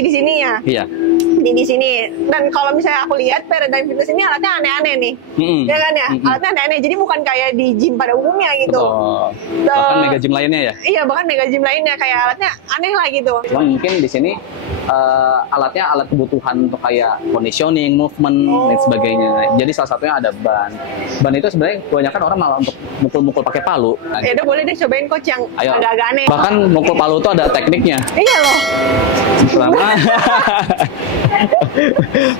berarti di sini ya? Iya. Di sini. Dan kalau misalnya aku lihat Paradigm Fitness ini alatnya aneh-aneh nih. Ya kan ya? Alatnya aneh-aneh. Jadi bukan kayak di gym pada umumnya gitu. Betul. Bahkan mega gym lainnya ya? Iya, bahkan mega gym lainnya kayak alatnya aneh lah gitu. Cuma mungkin di sini alatnya alat kebutuhan untuk kayak conditioning, movement dan sebagainya. Jadi salah satunya ada ban. Ban itu sebenarnya kebanyakan orang malah untuk mukul-mukul pakai palu. Nah, Ya udah boleh deh cobain coach yang ayo. agak-agak aneh. Bahkan mukul palu itu ada tekniknya. Iya loh. Selama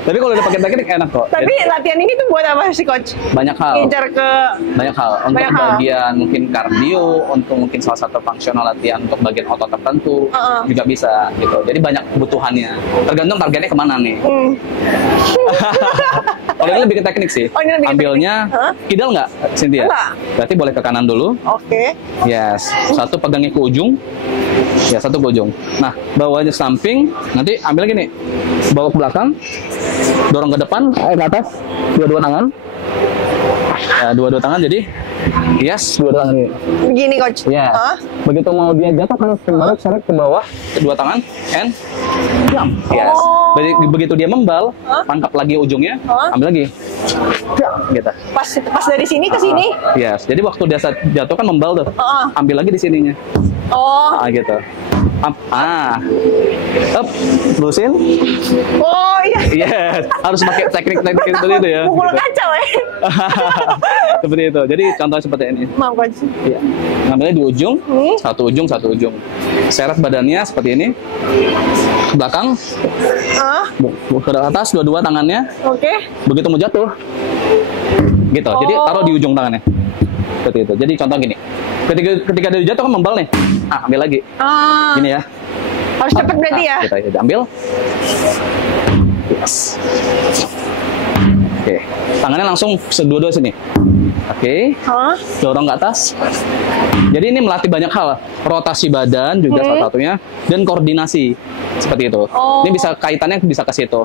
tapi kalau udah pakai teknik enak kok. Tapi latihan ini tuh buat apa sih coach? Banyak hal. Ngincar ke Banyak hal. Untuk Banyak hal. bagian mungkin kardio, untuk mungkin salah satu fungsional latihan untuk bagian otot tertentu juga bisa gitu. Jadi banyak kebutuhannya. Tergantung targetnya kemana nih. Kalau ini lebih ke teknik sih. Oh, ini lebih ke Ambilnya kidal nggak, Cynthia? Enggak. Berarti boleh ke kanan dulu. Oke. Yes. Satu pegangnya ke ujung. Ya, satu ke ujung. Nah, bawahnya samping. Nanti ambil gini. Bawa ke belakang. Dorong ke depan. Ke atas. Dua-dua tangan. Ya, dua-dua tangan. Jadi, yes. Dua-dua tangan. Begini coach. Ya. Begitu mau dia jatuh kan kembali seret ke bawah. Kedua tangan. And jump. Yes. Begitu dia membal, tangkap lagi ujungnya. Ambil lagi. Gitu. Pas dari sini ke sini. Yes. Jadi waktu dia jatuh kan membal tuh. Ambil lagi di sininya. Gitu. Up, up, terusin. Oh iya. Yes, harus pakai teknik-teknik seperti itu ya. Pukul Gitu. kacau ya. Seperti itu. Jadi contohnya seperti ini. Maaf coach. Iya. Ngambilnya di ujung, satu ujung, satu ujung. Seret badannya seperti ini. Ke belakang. Ke atas, dua-dua tangannya. Oke. Begitu mau jatuh. Gitu. Jadi taruh di ujung tangannya. Seperti itu. Jadi contoh gini. Ketika dia jatuh kan membal nih. Ambil lagi. Gini ya. Harus cepet berarti ya. Kita ambil. Yes. Oke. Tangannya langsung dua-dua sini. Oke. Dorong ke atas. Jadi ini melatih banyak hal. Rotasi badan juga salah satunya. Dan koordinasi. Seperti itu. Ini bisa kaitannya bisa ke situ.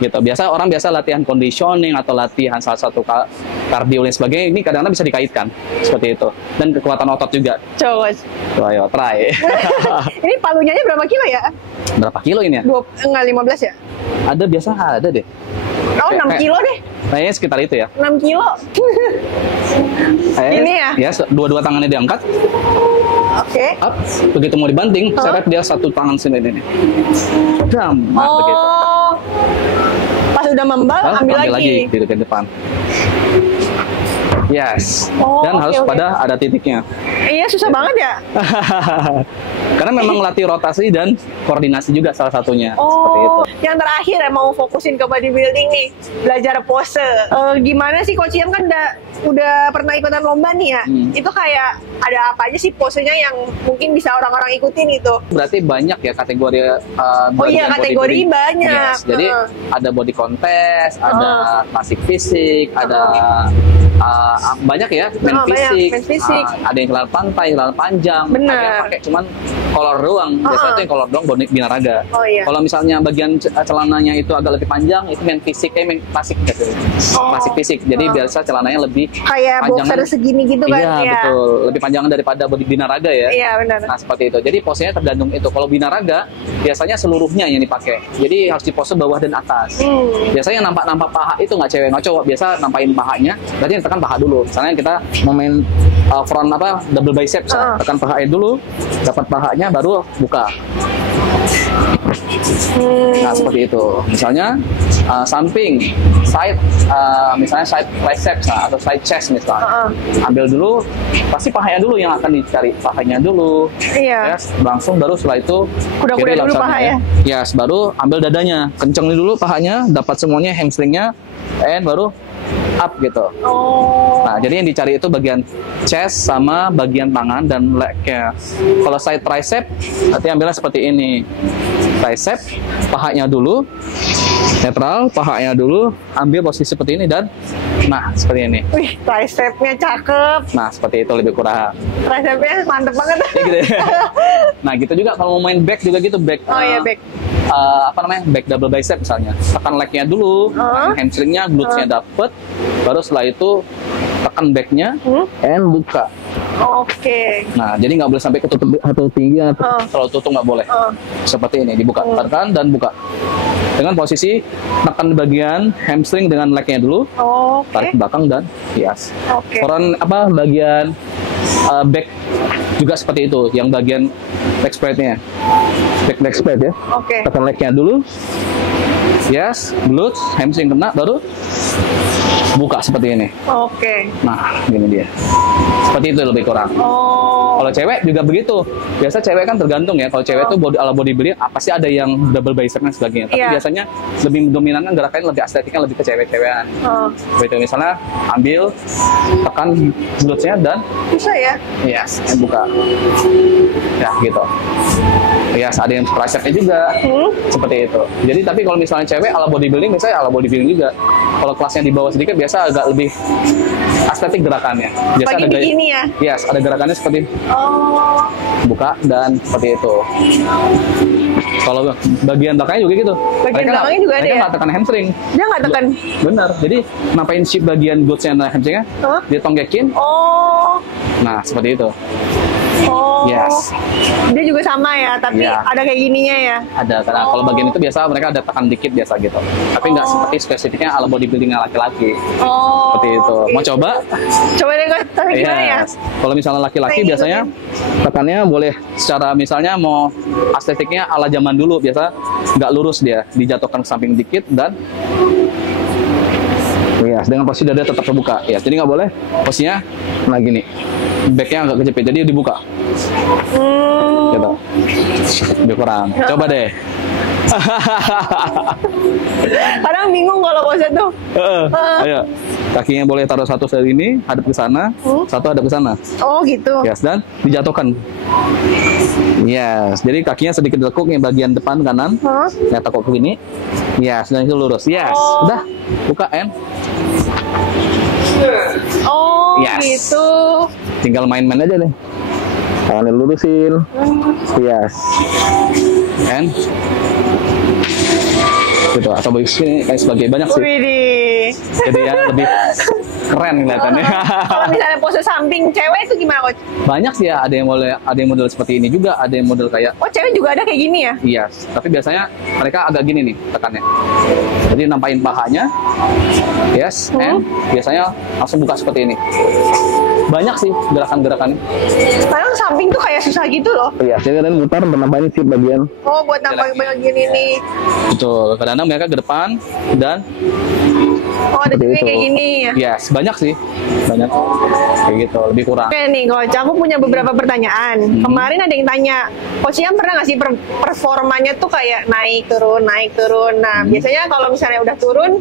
Gitu. Orang biasa latihan conditioning atau latihan salah satu kardio dan sebagainya. Ini kadang-kadang bisa dikaitkan. Seperti itu. Dan kekuatan otot juga. Coba. Ayo, try. Ini palunya berapa kilo ya? Berapa kilo ini ya? Enggak 15 ya? Ada biasa ada deh. 6 kilo deh. Kayaknya sekitar itu ya. 6 kilo. Ini ya? Ya, dua-dua tangannya diangkat. Oke. Up. Begitu mau dibanting, seret dia satu tangan sini ini. Nah, begitu. Pas udah membal, ambil lagi. Di depan. Yes. Dan harus pada ada titiknya. Iya, susah banget ya. Karena memang melatih rotasi dan koordinasi juga salah satunya. Seperti itu. Yang terakhir mau fokusin ke bodybuilding nih, belajar pose. Gimana sih Coach Ian kan udah pernah ikutan lomba nih ya? Itu kayak ada apa aja sih posenya yang mungkin bisa orang-orang ikutin itu? Berarti banyak ya kategori. Kategori banyak. Yes. Jadi ada body contest, ada klasik fisik, ada banyak ya, main fisik. Ada yang celana pantai, celana panjang. Ada yang pakai cuman kolor doang. Biasanya itu yang kolor doang binaraga. Kalau misalnya bagian celananya itu agak lebih panjang, itu main fisik, main klasik gitu. Klasik fisik. Jadi biasa celananya lebih kayak boxer segini gitu kan ya. Iya, betul. Lebih panjang daripada body binaraga ya. Iya, benar. Nah, seperti itu. Jadi posenya tergantung itu. Kalau binaraga biasanya seluruhnya yang dipakai. Jadi harus di pose bawah dan atas. Biasanya yang nampak paha itu nggak cewek, nggak cowok. Biasa nampain pahanya. Berarti tekan paha dulu. Misalnya kita mau main front double bicep, tekan pahanya dulu, dapat pahanya baru buka. Nah, seperti itu. Misalnya samping, side, misalnya side triceps atau side chest misalnya. Ambil dulu, pasti pahanya dulu yang akan dicari. Pahanya dulu. Iya. Yes, langsung baru setelah itu kuda-kuda dulu paha ya. Yes, baru ambil dadanya. Kencengin dulu pahanya, dapat semuanya hamstringnya, and baru up gitu. Nah, jadi yang dicari itu bagian chest sama bagian tangan dan legnya. Kalau side tricep, nanti ambilnya seperti ini. Tricep, pahanya dulu, netral, pahanya dulu, ambil posisi seperti ini dan, nah seperti ini. Wih, tricepnya cakep. Nah, seperti itu lebih kurang. Tricepnya mantep banget. Ya, gitu ya. Nah, gitu juga kalau mau main back juga gitu, back. Back. Back double bicep misalnya. Tekan legnya dulu, hamstringnya, glutesnya dapet, baru setelah itu tekan backnya, and buka. Oke. Nah, jadi nggak boleh sampai ketutup atau tinggi atau kalau tutup nggak boleh. Seperti ini, dibuka, tekan dan buka. Dengan posisi tekan bagian hamstring dengan legnya dulu, tarik ke belakang dan hias. Koran bagian back juga seperti itu, yang bagian leg spread-nya, back spread ya. Tekan legnya dulu, yes, glutes, hamstring kena, baru buka seperti ini. Nah, ini dia. Seperti itu lebih kurang. Kalau cewek juga begitu. Biasa cewek kan tergantung ya. Kalau cewek itu ala bodybuilding, pasti ada yang double bicep dan sebagainya. Tapi biasanya lebih dominan kan gerakannya lebih estetiknya lebih ke cewek-cewekan. Begitu, misalnya ambil, tekan glutesnya dan bisa ya? Yes, dan buka. Ya gitu. Yes, ada yang tricepnya juga. Seperti itu. Jadi tapi kalau misalnya cewek ala bodybuilding, misalnya ala bodybuilding juga. Kalau kelasnya di bawah sedikit biasa agak lebih estetik gerakannya. Biasa ada begini ya? Yes, ada gerakannya seperti buka dan seperti itu. Kalau bagian belakangnya juga gitu. Bagian belakangnya juga ada ya? Mereka nggak tekan hamstring. Dia nggak tekan? Benar. Jadi nampain shape bagian glutesnya dan hamstringnya, dia tonggekin. Nah, seperti itu. Yes. Dia juga sama ya, tapi ada kayak gininya ya? Ada, karena kalau bagian itu biasa mereka ada tekan dikit biasa gitu. Tapi nggak seperti spesifiknya ala bodybuilding laki-laki. Seperti itu. Mau coba? Coba deh, tapi gimana ya? Kalau misalnya laki-laki biasanya tekannya boleh secara misalnya mau estetiknya ala zaman dulu, biasa nggak lurus dia, dijatuhkan ke samping dikit dan dengan posisi dada tetap terbuka. Jadi nggak boleh posisinya gini. Backnya agak kejepit, jadi dibuka. Gitu. Lebih kurang. Coba deh. Kadang bingung kalau pose tuh. Ayo. Kakinya boleh taruh satu dari ini, hadap ke sana, satu hadap ke sana. Gitu. Yes, dan dijatuhkan. Yes, jadi kakinya sedikit tekuk yang bagian depan kanan. Ya, tekuk begini. Yes, dan itu lurus. Yes, udah. Buka and. Gitu. Tinggal main-main aja deh. Tangannya lurusin. Yes. And gitu, atau begini kayak sebagai banyak sih. Jadi ya lebih keren kelihatannya. Kalau misalnya pose samping cewek itu gimana, Coach? Banyak sih ya, ada yang model seperti ini juga, ada yang model kayak cewek juga ada kayak gini ya? Iya, tapi biasanya mereka agak gini nih tekannya. Jadi nampain pahanya. Yes, and biasanya langsung buka seperti ini. Banyak sih gerakan-gerakannya. Sekarang samping tuh kayak susah gitu loh. Iya, jadi kadang mutar nambahin sih bagian. Buat nambahin bagian ini. Betul, kadang-kadang mereka ke depan dan ada juga kayak gini ya? Yes, banyak sih. Banyak. Kayak gitu, lebih kurang. Oke nih, Coach. Aku punya beberapa pertanyaan. Kemarin ada yang tanya, Coach Ian pernah nggak sih performanya tuh kayak naik, turun, naik, turun. Nah, biasanya kalau misalnya udah turun,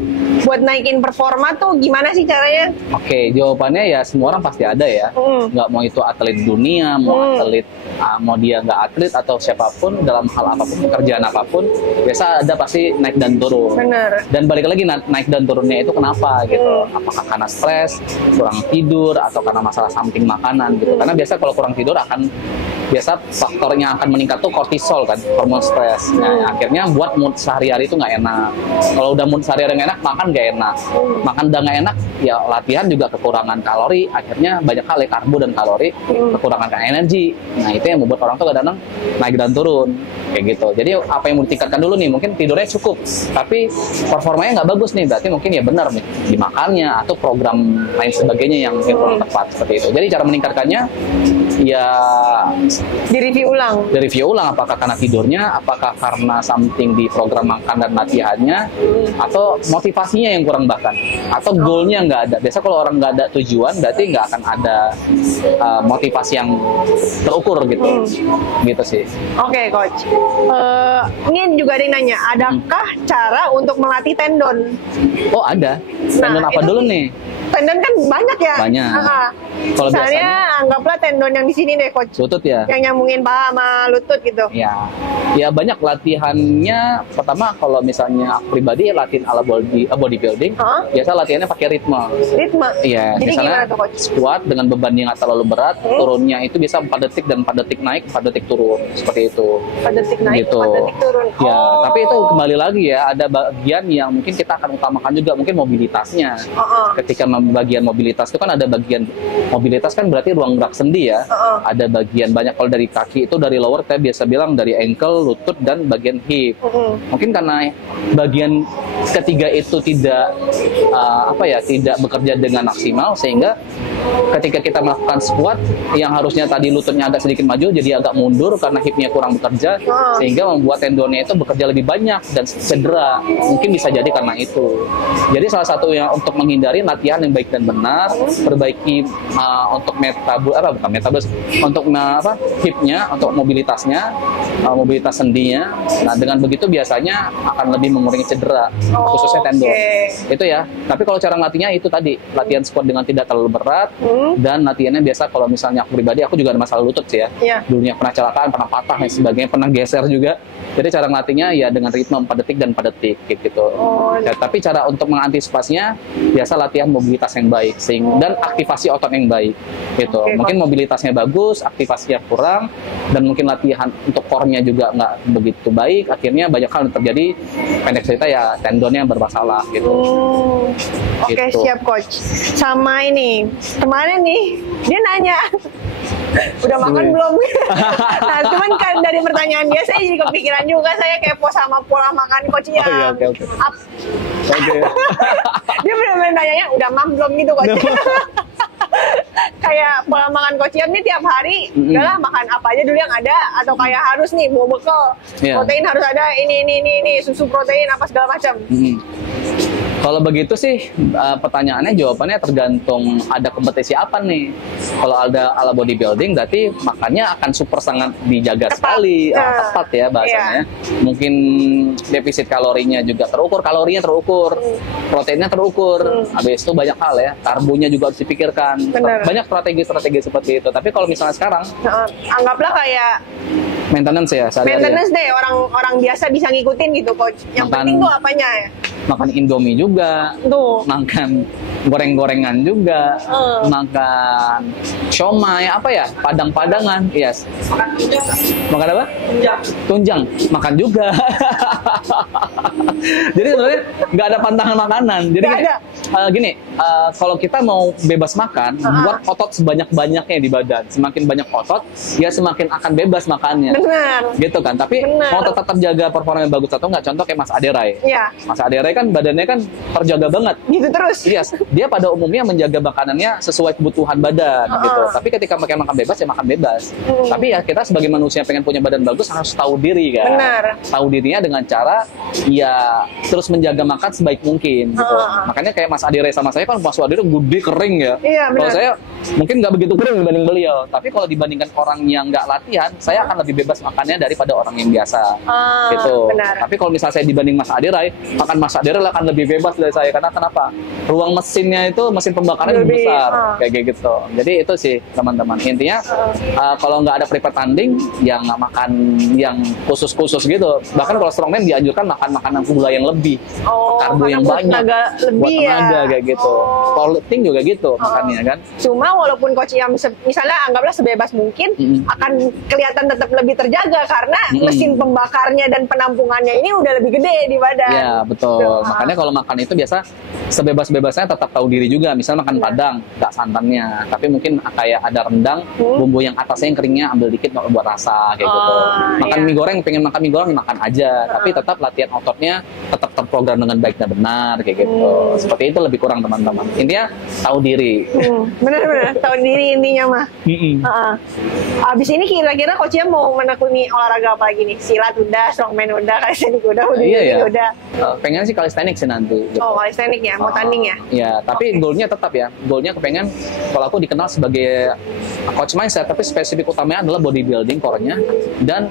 buat naikin performa tuh gimana sih caranya? Oke, jawabannya ya semua orang pasti ada ya. Nggak mau itu atlet dunia, mau atlet, mau dia nggak atlet atau siapapun, dalam hal apapun, pekerjaan apapun, biasa ada pasti naik dan turun. Bener. Dan balik lagi naik dan turunnya itu kenapa gitu? Apakah karena stres, kurang tidur, atau karena masalah samping makanan gitu? Karena biasa kalau kurang tidur biasa faktornya akan meningkat tuh kortisol kan, hormon stres. Nah, akhirnya buat mood sehari-hari itu nggak enak. Kalau udah mood sehari-hari nggak enak, makan nggak enak. Makan udah nggak enak, ya latihan juga kekurangan kalori. Akhirnya banyak kali karbo dan kalori, kekurangan energi. Nah, itu yang membuat orang tuh kadang-kadang naik dan turun. Kayak gitu. Jadi apa yang mau ditingkatkan dulu nih? Mungkin tidurnya cukup, tapi performanya nggak bagus nih. Berarti mungkin ya benar nih dimakannya atau program lain sebagainya yang kurang tepat seperti itu. Jadi cara meningkatkannya ya direview ulang. Apakah karena tidurnya, apakah karena something di program makan dan latihannya, atau motivasinya yang kurang bahkan, atau goalnya nggak ada. Biasa kalau orang nggak ada tujuan, berarti nggak akan ada motivasi yang terukur gitu. Gitu sih. Oke, Coach. Ini juga ada yang nanya, adakah cara untuk melatih tendon? Oh, ada. Tendon apa dulu nih? Tendon kan banyak ya? Banyak. Kalau misalnya anggaplah tendon yang di sini deh, Coach. Lutut ya? Yang nyambungin paha sama lutut gitu. Ya banyak latihannya. Pertama kalau misalnya aku pribadi latihan ala bodybuilding, biasa latihannya pakai ritme. Iya. Jadi misalnya gimana tuh, Coach? Squat dengan beban yang nggak terlalu berat, turunnya itu bisa 4 detik dan 4 detik naik, 4 detik turun. Seperti itu. 4 detik naik, gitu. 4 detik turun. Ya, tapi itu kembali lagi ya, ada bagian yang mungkin kita akan utamakan juga, mungkin mobilitasnya. Ketika bagian mobilitas itu kan ada bagian mobilitas kan berarti ruang gerak sendi ya. Ada bagian banyak, kalau dari kaki itu dari lower kita biasa bilang dari ankle, lutut, dan bagian hip. Mungkin karena bagian ketiga itu tidak tidak bekerja dengan maksimal, sehingga ketika kita melakukan squat yang harusnya tadi lututnya agak sedikit maju jadi agak mundur karena hipnya kurang bekerja, sehingga membuat tendonnya itu bekerja lebih banyak dan cedera. Mungkin bisa jadi karena itu. Jadi salah satu yang untuk menghindari latihan yang baik dan benar, perbaiki untuk untuk hipnya, untuk mobilitasnya, mobilitas sendinya. Nah, dengan begitu biasanya akan lebih mengurangi cedera, khususnya tendon. Itu ya. Tapi kalau cara ngelatihnya itu tadi, latihan squat dengan tidak terlalu berat, dan latihannya biasa kalau misalnya aku pribadi, aku juga ada masalah lutut sih ya. Dulunya pernah kecelakaan, pernah patah dan sebagainya, pernah geser juga. Jadi cara ngelatihnya ya dengan ritme 4 detik dan 4 detik gitu. Ya, tapi cara untuk mengantisipasinya biasa latihan mobilitas yang baik dan aktivasi otot yang baik gitu. Mungkin mobilitasnya bagus, aktivasinya kurang, dan mungkin latihan untuk core-nya juga nggak begitu baik, akhirnya banyak hal yang terjadi, pendek cerita ya tendonnya bermasalah gitu. Oke, siap coach. Sama ini kemarin nih dia nanya udah makan belum? Nah, cuman kan dari pertanyaan dia saya jadi kepikiran juga, saya kepo sama pola makan coach yang dia benar-benar nanyanya udah makan belum gitu coach. Kayak pola makan coach Iam nih tiap hari udahlah makan apa aja dulu yang ada, atau kayak harus nih bawa bekal protein harus ada ini susu protein apa segala macam. Kalau begitu sih pertanyaannya jawabannya tergantung ada kompetisi apa nih. Kalau ada ala bodybuilding berarti makannya akan super sangat dijaga sekali, tepat ya bahasanya. Mungkin defisit kalorinya juga terukur, kalorinya terukur, proteinnya terukur. Habis itu banyak hal ya, karbonya juga harus dipikirkan. Banyak strategi-strategi seperti itu. Tapi kalau misalnya sekarang anggaplah kayak maintenance ya, maintenance deh, orang biasa bisa ngikutin gitu coach. Yang penting tuh apanya ya? Makan Indomie juga, makan goreng-gorengan juga, makan siomay, padang-padangan, makan apa? Tunjang, makan juga. Jadi sebenarnya nggak ada pantangan makanan. Jadi gini, kalau kita mau bebas makan, buat otot sebanyak-banyaknya di badan. Semakin banyak otot, ya semakin akan bebas makannya. Gitu kan. Tapi mau tetap terjaga performa yang bagus atau nggak, contoh kayak Mas Aderay. Mas Aderay kan badannya kan terjaga banget. Gitu terus. Dia pada umumnya menjaga makanannya sesuai kebutuhan badan gitu. Tapi ketika pakai makan bebas ya makan bebas. Tapi ya kita sebagai manusia pengen punya badan bagus harus tahu diri kan. Tahu dirinya dengan cara ya terus menjaga makan sebaik mungkin gitu. Makanya kayak Mas Aderay sama saya kan, Mas Aderay gede kering ya. Kalau saya mungkin nggak begitu kering dibanding beliau. Tapi kalau dibandingkan orang yang nggak latihan, saya akan lebih bebas makannya daripada orang yang biasa. Gitu. Tapi kalau misalnya saya dibanding Mas Aderay, makan Mas Aderay akan lebih bebas dari saya. Karena kenapa? Ruang mesinnya itu, mesin pembakarannya lebih besar. Kayak gitu. Jadi itu sih teman-teman. Intinya kalau nggak ada prepare tanding, ya nggak makan yang khusus-khusus gitu. Bahkan kalau strongman dianjurkan makan makanan gula yang lebih, karbo yang banyak, buat tenaga kayak gitu. Powerlifting juga gitu makannya kan. Cuma walaupun coach yang misalnya anggaplah sebebas mungkin, akan kelihatan tetap lebih terjaga karena mesin pembakarnya dan penampungannya ini udah lebih gede di badan. Ya betul. Makanya kalau makan itu biasa sebebas-bebasnya tetap tahu diri juga. Misal makan padang, nggak santannya, tapi mungkin kayak ada rendang, bumbu yang atasnya yang keringnya ambil dikit buat rasa kayak gitu. Makan mie goreng, pengen makan mie goreng makan aja, tapi tetap latihan ototnya tetap terprogram dengan baik dan benar kayak gitu. Seperti itu lebih kurang teman-teman. Intinya tahu diri. Benar-benar tahu diri intinya mah. Abis ini kira-kira coachnya mau menekuni olahraga apa lagi nih? Silat udah, strongman udah, calisthenics udah, udah. Pengen sih calisthenics sih nanti. Gitu. Calisthenics ya, mau tanding ya? Ya, tapi goalnya tetap ya. Goalnya kepengen kalau aku dikenal sebagai coach mindset, tapi spesifik utamanya adalah bodybuilding core-nya dan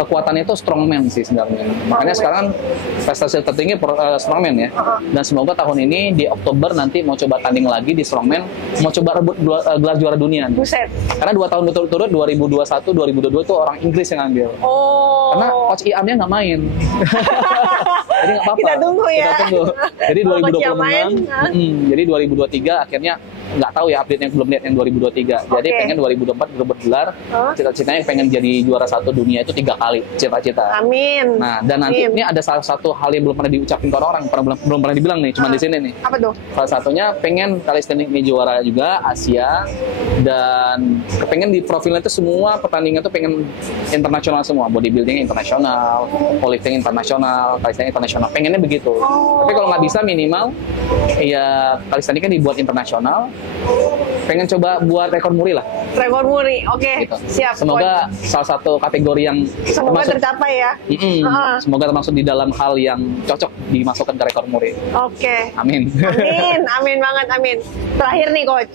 kekuatannya itu strongman sih sebenarnya. Makanya sekarang prestasi tertinggi strongman ya. Dan semoga tahun ini di Oktober nanti mau coba tanding lagi di strongman, mau coba rebut gelar juara dunia. Buset. Karena 2 tahun berturut-turut 2021, 2022 itu orang Inggris yang ngambil. Karena coach Iamnya nggak main. Jadi nggak apa-apa. Kita tunggu ya. Kita tunggu. Jadi 2026. Jadi 2023 akhirnya nggak tahu ya update-nya, belum lihat yang 2023. Jadi pengen 2024 bergelar. Cita-citanya pengen jadi juara 1 dunia itu 3 kali cita-cita. Amin. Nah, dan nanti ini ada salah satu hal yang belum pernah diucapin ke orang, belum pernah dibilang nih, cuma di sini nih. Apa tuh? Salah satunya pengen calisthenics ini juara juga Asia, dan pengen di profilnya itu semua pertandingan tuh pengen internasional semua, bodybuilding internasional, powerlifting internasional, calisthenics internasional. Pengennya begitu. Tapi kalau nggak bisa minimal ya calisthenics kan dibuat internasional. Pengen coba buat rekor muri lah. Rekor muri, oke. Gitu. Siap. Semoga salah satu kategori yang semoga tercapai ya. Semoga termasuk di dalam hal yang cocok dimasukkan ke rekor muri. Oke. Amin. Amin, amin banget, amin. Terakhir nih coach,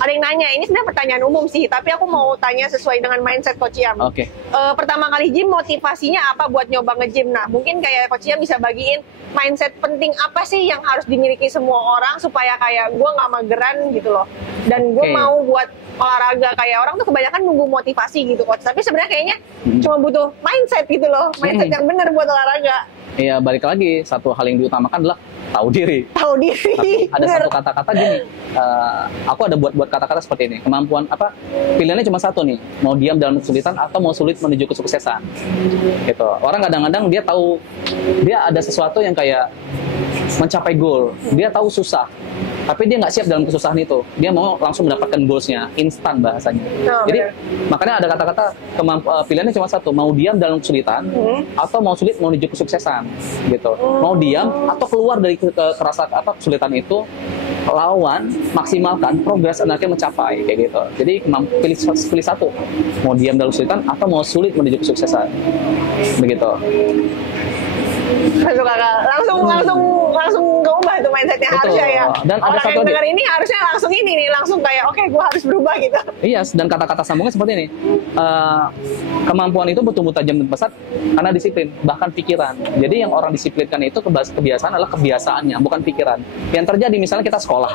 ada yang nanya, ini sebenarnya pertanyaan umum sih, tapi aku mau tanya sesuai dengan mindset Coach Iam. Oke. Pertama kali gym, motivasinya apa buat nyoba nge-gym? Nah, mungkin kayak Coach Iam bisa bagiin mindset penting apa sih yang harus dimiliki semua orang supaya kayak gue nggak mageran gitu loh, dan gue mau buat olahraga. Kayak orang tuh kebanyakan nunggu motivasi gitu coach, tapi sebenarnya kayaknya cuma butuh mindset gitu loh, mindset yang benar buat olahraga. Iya, balik lagi, satu hal yang diutamakan adalah tahu diri. Tahu diri. Ada satu kata-kata gini, aku ada buat kata-kata seperti ini. Kemampuan apa? Pilihannya cuma satu nih, mau diam dalam kesulitan atau mau sulit menuju kesuksesan. Gitu. Orang kadang-kadang dia tahu dia ada sesuatu yang kayak mencapai goal, dia tahu susah, tapi dia nggak siap dalam kesusahan itu. Dia mau langsung mendapatkan goalsnya, instan bahasanya. Jadi makanya ada kata-kata pilihannya cuma satu, mau diam dalam kesulitan atau mau sulit menuju kesuksesan, gitu. Mau diam atau keluar dari kerasa kesulitan itu, lawan, maksimalkan progres anaknya mencapai, kayak gitu. Jadi pilih satu, mau diam dalam kesulitan atau mau sulit menuju kesuksesan, begitu. Langsung keubah tuh mindsetnya harusnya ya. Dan orang yang dengar ini harusnya langsung ini nih, langsung kayak oke, gue harus berubah gitu. Iya, dan kata-kata sambungnya seperti ini. Kemampuan itu bertumbuh tajam dan pesat karena disiplin, bahkan pikiran. Jadi yang orang disiplinkan itu kebiasaan adalah kebiasaannya, bukan pikiran. Yang terjadi misalnya kita sekolah,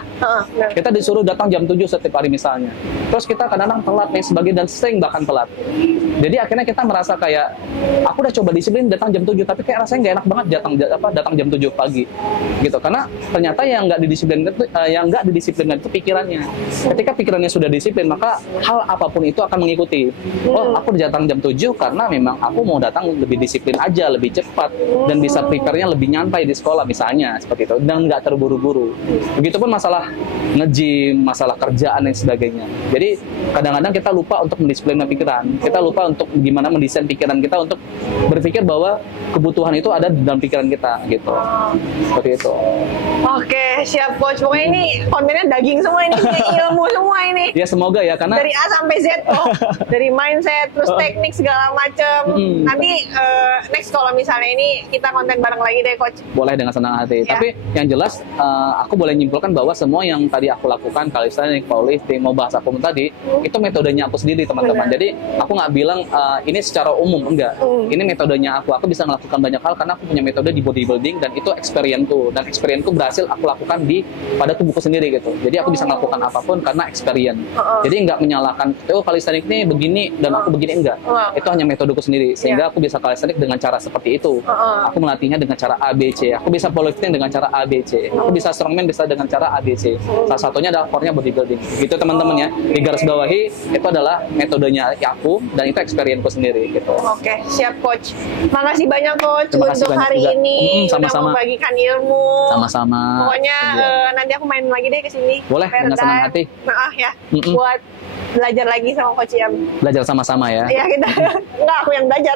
kita disuruh datang jam 7 setiap hari misalnya. Terus kita kadang-kadang telat nih sebagai dan sering bahkan telat. Jadi akhirnya kita merasa kayak aku udah coba disiplin datang jam 7, tapi kayak rasanya nggak enak banget datang jam 7 pagi gitu, karena ternyata yang nggak didisiplinkan itu pikirannya. Ketika pikirannya sudah disiplin, maka hal apapun itu akan mengikuti. Oh, aku datang jam 7 karena memang aku mau datang lebih disiplin aja, lebih cepat, dan bisa prepare-nya lebih nyantai di sekolah misalnya, seperti itu, dan nggak terburu-buru. Begitupun masalah nge-gym, masalah kerjaan dan sebagainya. Jadi kadang-kadang kita lupa untuk mendisiplinkan pikiran, kita lupa untuk gimana mendesain pikiran kita untuk berpikir bahwa kebutuhan itu ada di dalam pikiran kita, gitu. Seperti itu. Oke, siap coach. Pokoknya ini kontennya daging semua ini, ilmu semua ini. Ya semoga ya, karena dari A sampai Z kok. Dari mindset, terus teknik segala macem. Nanti next kalau misalnya ini kita konten bareng lagi deh coach. Boleh, dengan senang hati. Ya. Tapi yang jelas aku boleh nyimpulkan bahwa semua yang tadi aku lakukan, calisthenics, powerlifting, mau bahas apa pun tadi, itu metodenya aku sendiri teman-teman. Jadi aku nggak bilang ini secara umum, enggak. Ini metodenya aku bisa melakukan banyak hal karena aku punya metode di bodybuilding, dan itu experience-ku, dan experience-ku berhasil aku lakukan pada tubuhku sendiri gitu. Jadi aku bisa melakukan apapun karena experience. Jadi nggak menyalahkan, oh calisthenics ini begini dan aku begini, enggak. Itu hanya metodeku sendiri, sehingga aku bisa calisthenics dengan cara seperti itu. Aku melatihnya dengan cara ABC. Aku bisa powerlifting dengan cara ABC. Aku bisa strongman bisa dengan cara ABC. Salah satunya adalah core-nya bodybuilding. Gitu teman-teman ya. Di garis bawahi itu adalah metodenya aku, dan itu experience-ku sendiri gitu. Oke, siap coach. Makasih banyak coach untuk hari ini udah membagikan ilmu. Sama-sama. Pokoknya nanti aku main lagi deh ke sini. Boleh, dengan senang hati. Ya, buat belajar lagi sama Coach Iam. Belajar sama-sama ya. Iya, kita. Enggak, aku yang belajar.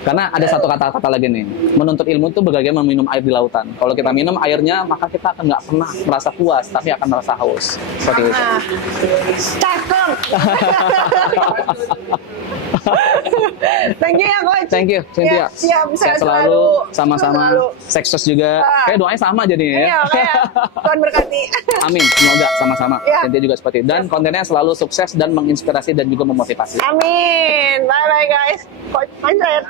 Karena ada satu kata-kata lagi nih, menuntut ilmu itu bagaikan meminum air di lautan. Kalau kita minum airnya, maka kita akan nggak pernah merasa puas, tapi akan merasa haus. Seperti itu. Cakep. Thank you ya coach. Thank you, Cynthia. Siap, sehat selalu. Sama-sama. Sukses juga. Kayak doanya sama jadinya ya. Iya, Tuhan berkati. Amin, semoga sama-sama. Cynthia juga seperti itu. Dan kontennya selalu sukses dan menginspirasi dan juga memotivasi. Amin. Bye-bye guys. Coach mindset.